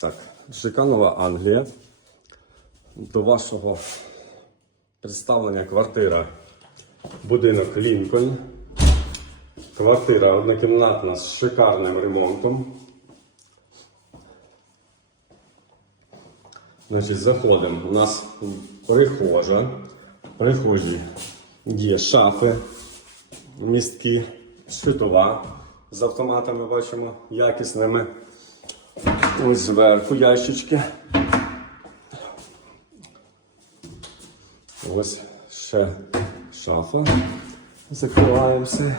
Так, Жиканова Англія. До вашого представлення квартира. Будинок Лінкольн. Квартира однокімнатна з шикарним ремонтом. Значить, заходимо. У нас прихожа. В прихожій є шафи, містки, світова з автоматами бачимо якісними. Ось зверху ящички. Ось ще шафа. Закриваємося.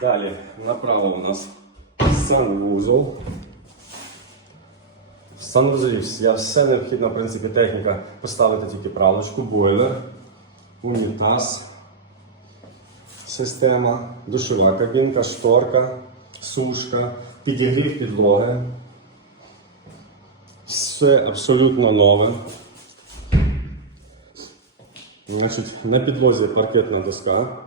Далі направо у нас санвузол. В санвузолі я все необхідна, в принципі, техніка поставити тільки пралочку, бойлер, унітаз, система, душова кабінка, шторка, сушка, підігрів підлоги. Все абсолютно нове. Значить, на підлозі паркетна доска.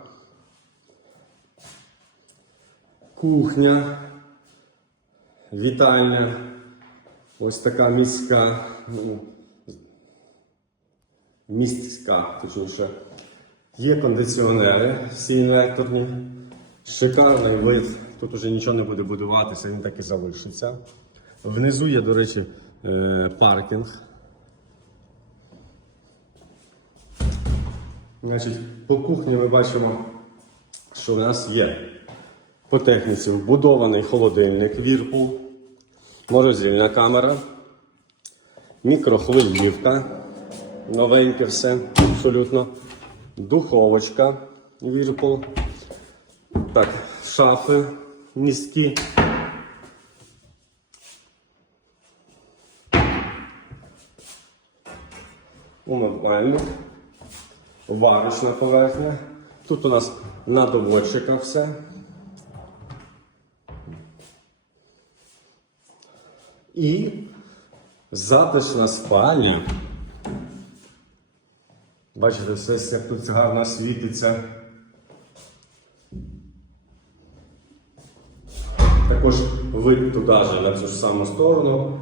Кухня, вітальня. Ось така міська, ну, міська, точніше. Є кондиціонери, всі інверторні. Шикарний вид. Тут уже нічого не буде будуватися, він так і залишиться. Внизу є, до речі, е, паркінг. Значить, по кухні ми бачимо, що в нас є по техніці вбудований холодильник Whirlpool, морозильна камера, мікрохвилівка, новеньке все, абсолютно, духовочка Whirlpool, так, шафи місткі. Умивальник, варочна поверхня. Тут у нас на доводчиках все. І затишна спальня. Бачите, все як тут гарно світиться. Також вид туди же на цю ж саму сторону.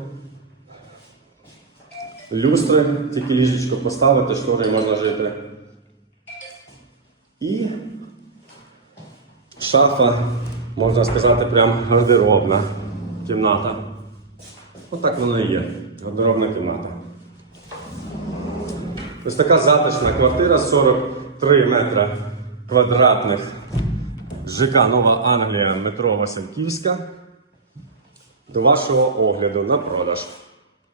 Люстри, тільки ліжечко поставити, штори можна жити. І шафа, можна сказати, прям гардеробна кімната. Отак воно і є. Гардеробна кімната. Ось така затишна квартира 43 метри квадратних. ЖК Нова Англія, метро Васильківська. До вашого огляду на продаж.